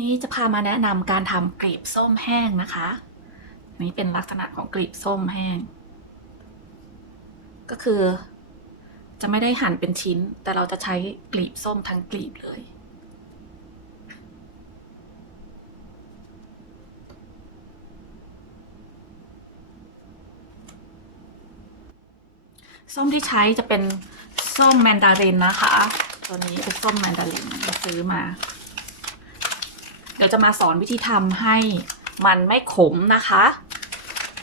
นี้จะพามาแนะนำการทำกลีบส้มแห้งนะคะนี่เป็นลักษณะของกลีบส้มแห้งก็คือจะไม่ได้หั่นเป็นชิ้นแต่เราจะใช้กลีบส้มทั้งกลีบเลยส้มที่ใช้จะเป็นส้มแมนดารินนะคะตัวนี้เป็นส้มแมนดารินซื้อมาเดี๋ยวจะมาสอนวิธีทำให้มันไม่ขมนะคะ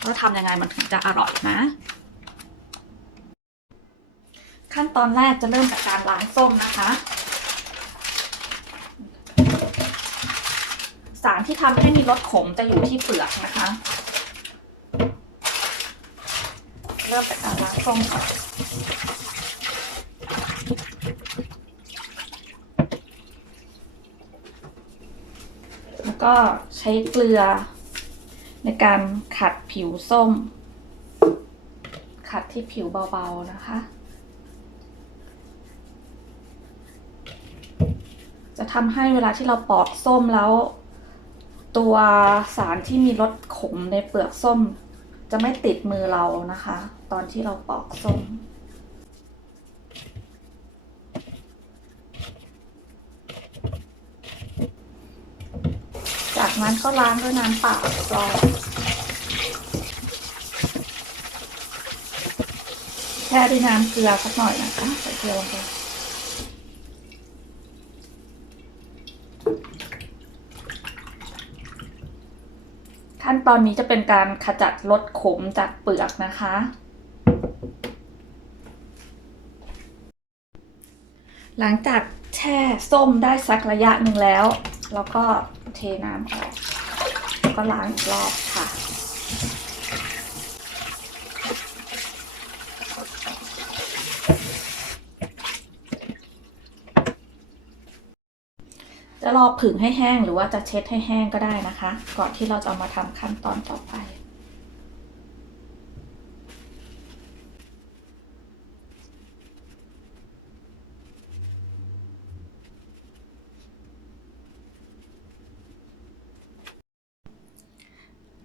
ว่าทำยังไงมันถึงจะอร่อยนะขั้นตอนแรกจะเริ่มจากการล้างส้มนะคะสารที่ทำให้มีรสขมจะอยู่ที่เปลือกนะคะเริ่มจากการล้างส้มก่อนแล้วก็ใช้เกลือในการขัดผิวส้มขัดที่ผิวเบาๆนะคะจะทำให้เวลาที่เราปอกส้มแล้วตัวสารที่มีรสขมในเปลือกส้มจะไม่ติดมือเรานะคะตอนที่เราปอกส้มจากนั้นก็ล้างด้วยน้ำเปล่าก่อนแช่ด้วยน้ำเกลือสักหน่อยนะคะใส่เกลือลงไปขั้นตอนนี้จะเป็นการขจัดรสขมจากเปลือกนะคะหลังจากแช่ส้มได้สักระยะหนึ่งแล้วเราก็เทน้ำออกก็ล้างอีกรอบค่ะจะรอผึ่งให้แห้งหรือว่าจะเช็ดให้แห้งก็ได้นะคะก่อนที่เราจะเอามาทำขั้นตอนต่อไป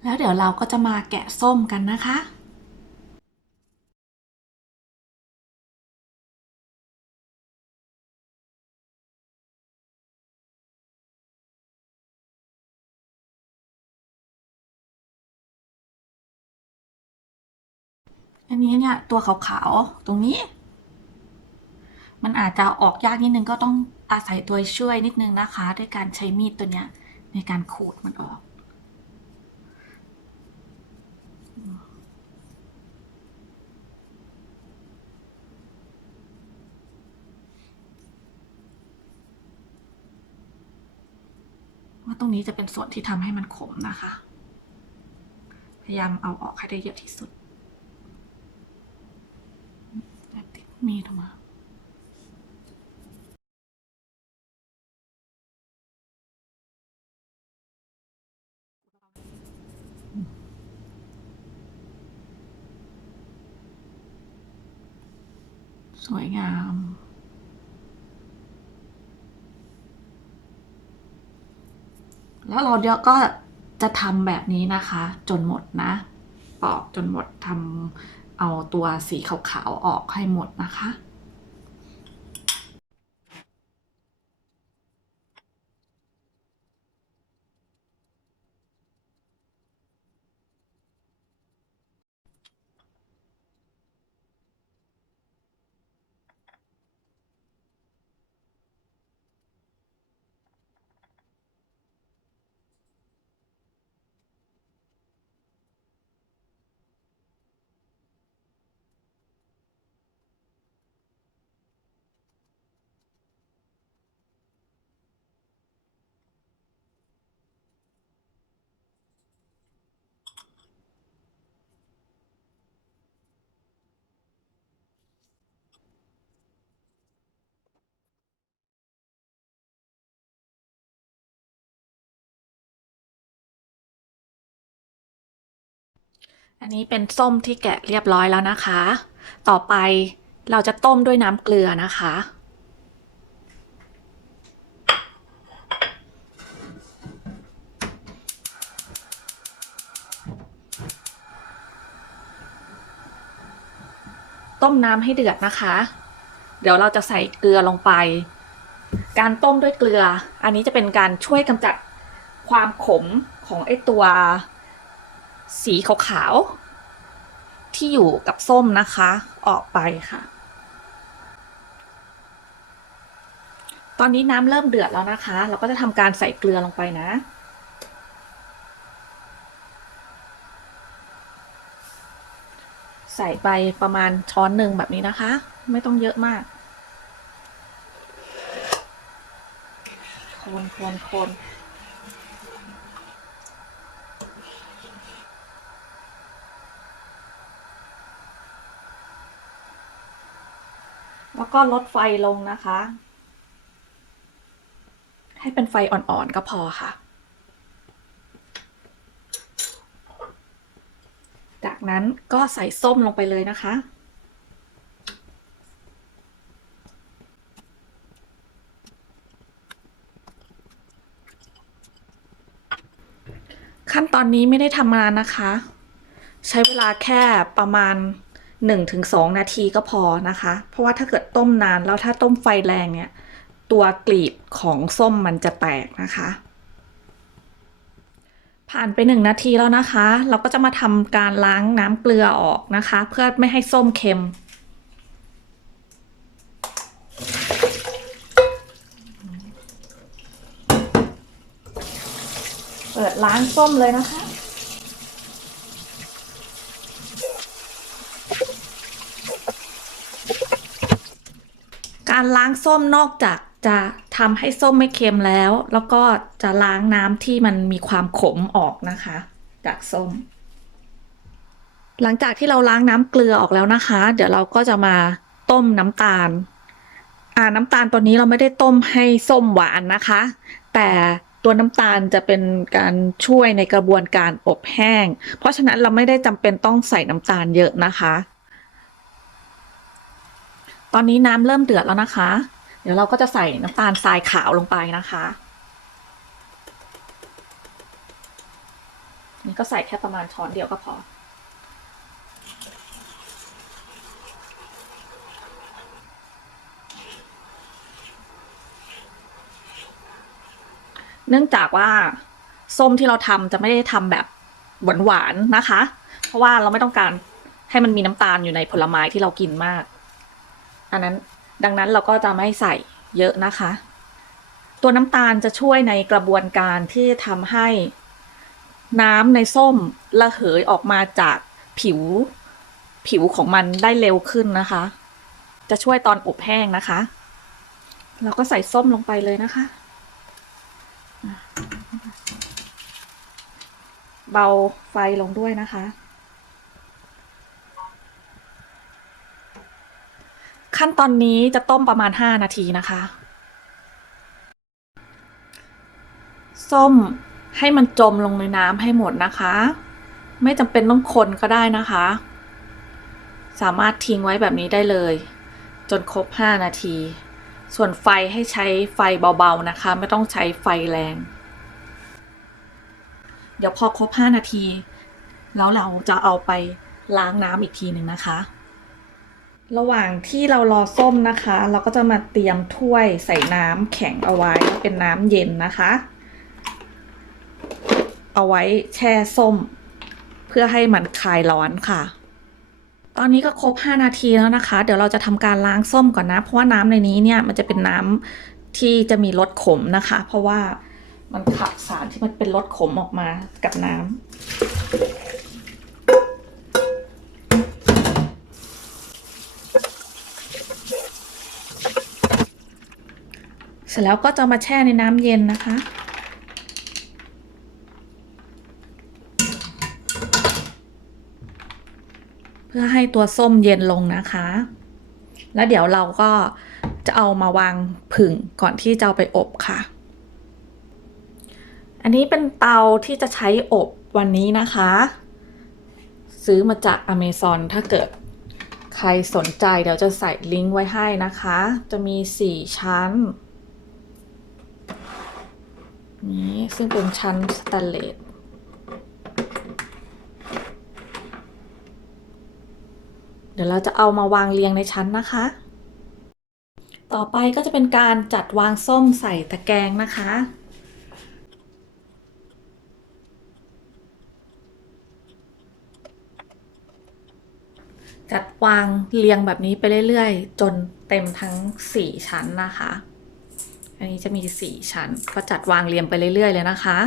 แล้วเดี๋ยวเราก็จะมาแกะส้มกันนะคะอันนี้เนี่ยตัวขาวๆตรงนี้มันอาจจะออกยากนิดนึงก็ต้องอาศัยตัวช่วยนิดนึงนะคะด้วยการใช้มีดตัวเนี้ยในการขูดมันออกว่าตรงนี้จะเป็นส่วนที่ทำให้มันขมนะคะพยายามเอาออกให้ได้เยอะที่สุดติดมีดออกมาสวยงามแล้วเราเดี๋ยวก็จะทำแบบนี้นะคะจนหมดนะปอกจนหมดทำเอาตัวสีขาวๆออกให้หมดนะคะอันนี้เป็นส้มที่แกะเรียบร้อยแล้วนะคะต่อไปเราจะต้มด้วยน้ำเกลือนะคะ ต้มน้ำให้เดือดนะคะ เดี๋ยวเราจะใส่เกลือลงไป การต้มด้วยเกลือ อันนี้จะเป็นการช่วยกำจัดความขมของไอตัวสีขาวๆที่อยู่กับส้มนะคะออกไปค่ะ ตอนนี้น้ำเริ่มเดือดแล้วนะคะ เราก็จะทำการใส่เกลือลงไปนะ ใส่ไปประมาณช้อนหนึ่งแบบนี้นะคะ ไม่ต้องเยอะมาก คนแล้วก็ลดไฟลงนะคะ ให้เป็นไฟอ่อนๆก็พอค่ะ จากนั้นก็ใส่ส้มลงไปเลยนะคะ ขั้นตอนนี้ไม่ได้ทำนานนะคะ ใช้เวลาแค่ประมาณ 1-2 นาทีก็พอนะคะ เพราะว่าถ้าเกิดต้มนานแล้วถ้าต้มไฟแรงเนี่ยตัวกลีบของส้มมันจะแตกนะคะ ผ่านไป1 นาทีแล้วนะคะ เราก็จะมาทำการล้างน้ำเกลือออกนะคะ เพื่อไม่ให้ส้มเค็ม เปิดล้างส้มเลยนะคะ การล้างส้มนอกจากจะทำให้ส้มไม่เค็มแล้วก็จะล้างน้ำที่มันมีความขมออกนะคะจากส้ม หลังจากที่เราล้างน้ำเกลือออกแล้วนะคะ เดี๋ยวเราก็จะมาต้มน้ำตาล น้ำตาลตัวนี้เราไม่ได้ต้มให้ส้มหวานนะคะ แต่ตัวน้ำตาลจะเป็นการช่วยในกระบวนการอบแห้ง เพราะฉะนั้นเราไม่ได้จำเป็นต้องใส่น้ำตาลเยอะนะคะ ตอนนี้น้ำเริ่มเดือดแล้วนะคะ เดี๋ยวเราก็จะใส่น้ำตาลทรายขาวลงไปนะคะ นี่ก็ใส่แค่ประมาณช้อนเดียวก็พอ เนื่องจากว่าส้มที่เราทำจะไม่ได้ทำแบบหวานๆนะคะ เพราะว่าเราไม่ต้องการให้มันมีน้ำตาลอยู่ในผลไม้ที่เรากินมาก ดังนั้นเราก็จะไม่ใส่เยอะนะคะ ตัวน้ำตาลจะช่วยในกระบวนการที่ทำให้น้ำในส้มระเหยออกมาจากผิวของมันได้เร็วขึ้นนะคะ จะช่วยตอนอบแห้งนะคะ เราก็ใส่ส้มลงไปเลยนะคะ เบาไฟลงด้วยนะคะ ขั้นตอนนี้จะต้มประมาณ5 นาทีนะคะ ส้มให้มันจมลงในน้ำให้หมดนะคะ ไม่จำเป็นต้องคนก็ได้นะคะ สามารถทิ้งไว้แบบนี้ได้เลยจนครบ5 นาที ส่วนไฟให้ใช้ไฟเบาๆนะคะ ไม่ต้องใช้ไฟแรง เดี๋ยวพอครบ5 นาทีแล้วเราจะเอาไปล้างน้ำอีกทีหนึ่งนะคะ ระหว่างที่เรารอส้มนะคะ เราก็จะมาเตรียมถ้วยใส่น้ำแข็งเอาไว้เป็นน้ำเย็นนะคะ เอาไว้แช่ส้มเพื่อให้มันคลายร้อนค่ะ ตอนนี้ก็ครบ5 นาทีแล้วนะคะ เดี๋ยวเราจะทำการล้างส้มก่อนนะ เพราะว่าน้ำในนี้เนี่ยมันจะเป็นน้ำที่จะมีรสขมนะคะ เพราะว่ามันขับสารที่มันเป็นรสขมออกมากับน้ำ เสร็จแล้วก็จะมาแช่ในน้ำเย็นนะคะ เพื่อให้ตัวส้มเย็นลงนะคะ แล้วเดี๋ยวเราก็จะเอามาวางผึ่งก่อนที่จะเอาไปอบค่ะ อันนี้เป็นเตาที่จะใช้อบวันนี้นะคะ ซื้อมาจาก Amazon ถ้าเกิดใครสนใจเดี๋ยวจะใส่ลิงก์ไว้ให้นะคะ จะมี4 ชั้นนี้ซึ่งเป็นชั้นสแตนเลส ดี๋ยวเราจะเอามาวางเรียงในชั้นนะคะ ต่อไปก็จะเป็นการจัดวางส้มใส่ตะแกรงนะคะ จัดวางเรียงแบบนี้ไปเรื่อยๆจนเต็มทั้ง4ชั้นนะคะ อันนี้จะมี4ชั้นก็จัดวางเรียงไปเรื่อยๆเลยนะคะ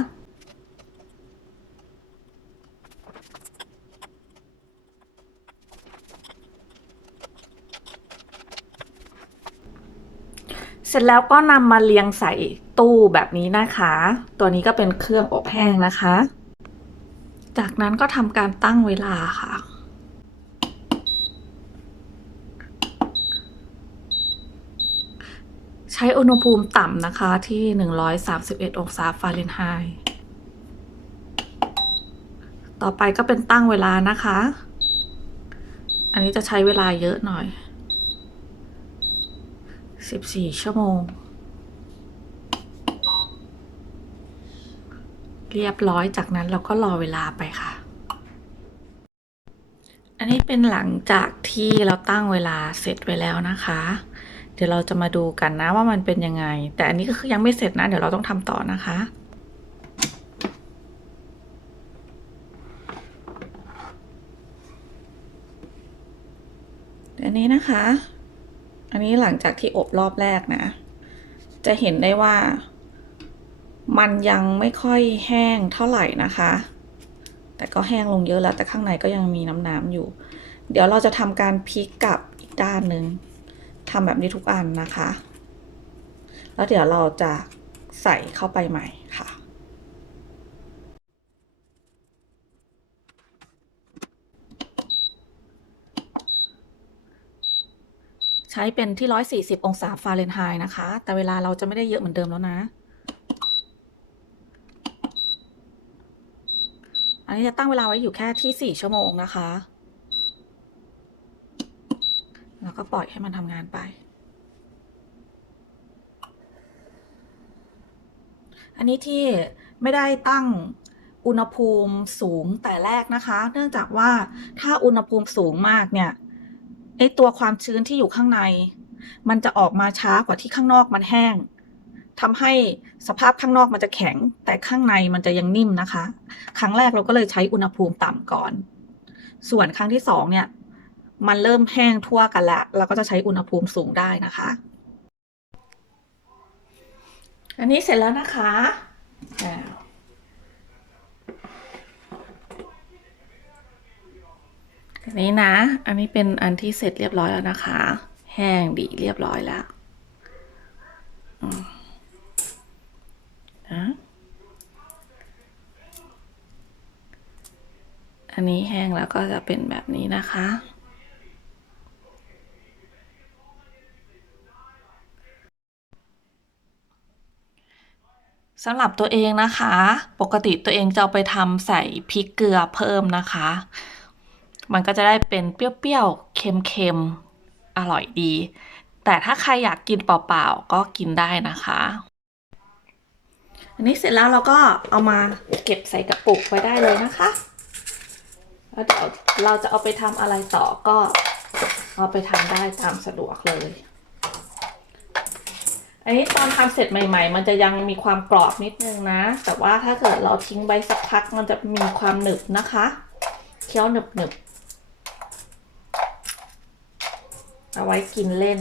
เสร็จแล้วก็นำมาเรียงใส่ตู้แบบนี้นะคะ ตัวนี้ก็เป็นเครื่องอบแห้งนะคะ จากนั้นก็ทำการตั้งเวลาค่ะ ใช้อุณหภูมิต่ำนะคะที่131องศาฟาเรนไฮต์ต่อไปก็เป็นตั้งเวลานะคะ อันนี้จะใช้เวลาเยอะหน่อย14ชั่วโมงเรียบร้อยจากนั้นเราก็รอเวลาไปค่ะ อันนี้เป็นหลังจากที่เราตั้งเวลาเสร็จไปแล้วนะคะ เดี๋ยวเราจะมาดูกันนะว่ามันเป็นยังไง แต่อันนี้ก็คือยังไม่เสร็จนะเดี๋ยวเราต้องทำต่อนะคะอันนี้นะคะ อันนี้หลังจากที่อบรอบแรกนะ จะเห็นได้ว่ามันยังไม่ค่อยแห้งเท่าไหร่นะคะ แต่ก็แห้งลงเยอะแล้วแต่ข้างในก็ยังมีน้ำอยู่ เดี๋ยวเราจะทำการพลิกกลับอีกด้านหนึ่งทำแบบนี้ทุกอันนะคะ แล้วเดี๋ยวเราจะใส่เข้าไปใหม่ค่ะ ใช้เป็นที่140องศาฟาเรนไฮต์นะคะ แต่เวลาเราจะไม่ได้เยอะเหมือนเดิมแล้วนะ อันนี้จะตั้งเวลาไว้อยู่แค่ที่4ชั่วโมงนะคะ แล้วก็ปล่อยให้มันทำงานไป อันนี้ที่ไม่ได้ตั้งอุณหภูมิสูงแต่แรกนะคะ เนื่องจากว่าถ้าอุณหภูมิสูงมากเนี่ยไอตัวความชื้นที่อยู่ข้างในมันจะออกมาช้ากว่าที่ข้างนอกมันแห้งทำให้สภาพข้างนอกมันจะแข็งแต่ข้างในมันจะยังนิ่มนะคะ ครั้งแรกเราก็เลยใช้อุณหภูมิต่ำก่อนส่วนครั้งที่2เนี่ยมันเริ่มแห้งทั่วกันแล้วเราก็จะใช้อุณหภูมิสูงได้นะคะอันนี้เสร็จแล้วนะคะอันนี้นะ อันนี้เป็นอันที่เสร็จเรียบร้อยแล้วนะคะ แห้งดีเรียบร้อยแล้วนะอันนี้แห้งแล้วก็จะเป็นแบบนี้นะคะสำหรับตัวเองนะคะ ปกติตัวเองจะเอาไปทำใส่พริกเกลือเพิ่มนะคะ มันก็จะได้เป็นเปรี้ยวๆ เค็มๆ อร่อยดี แต่ถ้าใครอยากกินเปล่าๆ ก็กินได้นะคะ อันนี้เสร็จแล้วเราก็เอามาเก็บใส่กระปุกไว้ได้เลยนะคะ แล้วเดี๋ยวเราจะเอาไปทำอะไรต่อก็เอาไปทำได้ตามสะดวกเลย อันนี้ตอนทำเสร็จใหม่ๆมันจะยังมีความกรอบนิดนึงนะ แต่ว่าถ้าเกิดเราทิ้งไว้สักพักมันจะมีความหนึบนะคะเคี้ยวหนึบๆเอาไว้กินเล่น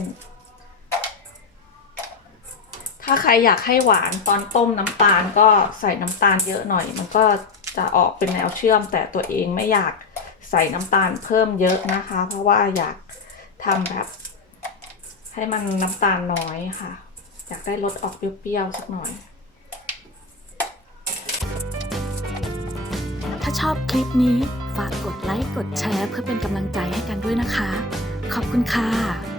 ถ้าใครอยากให้หวานตอนต้มน้ำตาลก็ใส่น้ำตาลเยอะหน่อยมันก็จะออกเป็นแนวเชื่อมแต่ตัวเองไม่อยากใส่น้ำตาลเพิ่มเยอะนะคะเพราะว่าอยากทำแบบให้มันน้ำตาลน้อยค่ะอยากได้รสออกเปรี้ยวๆสักหน่อยถ้าชอบคลิปนี้ฝากกดไลค์กดแชร์เพื่อเป็นกำลังใจให้กันด้วยนะคะขอบคุณค่ะ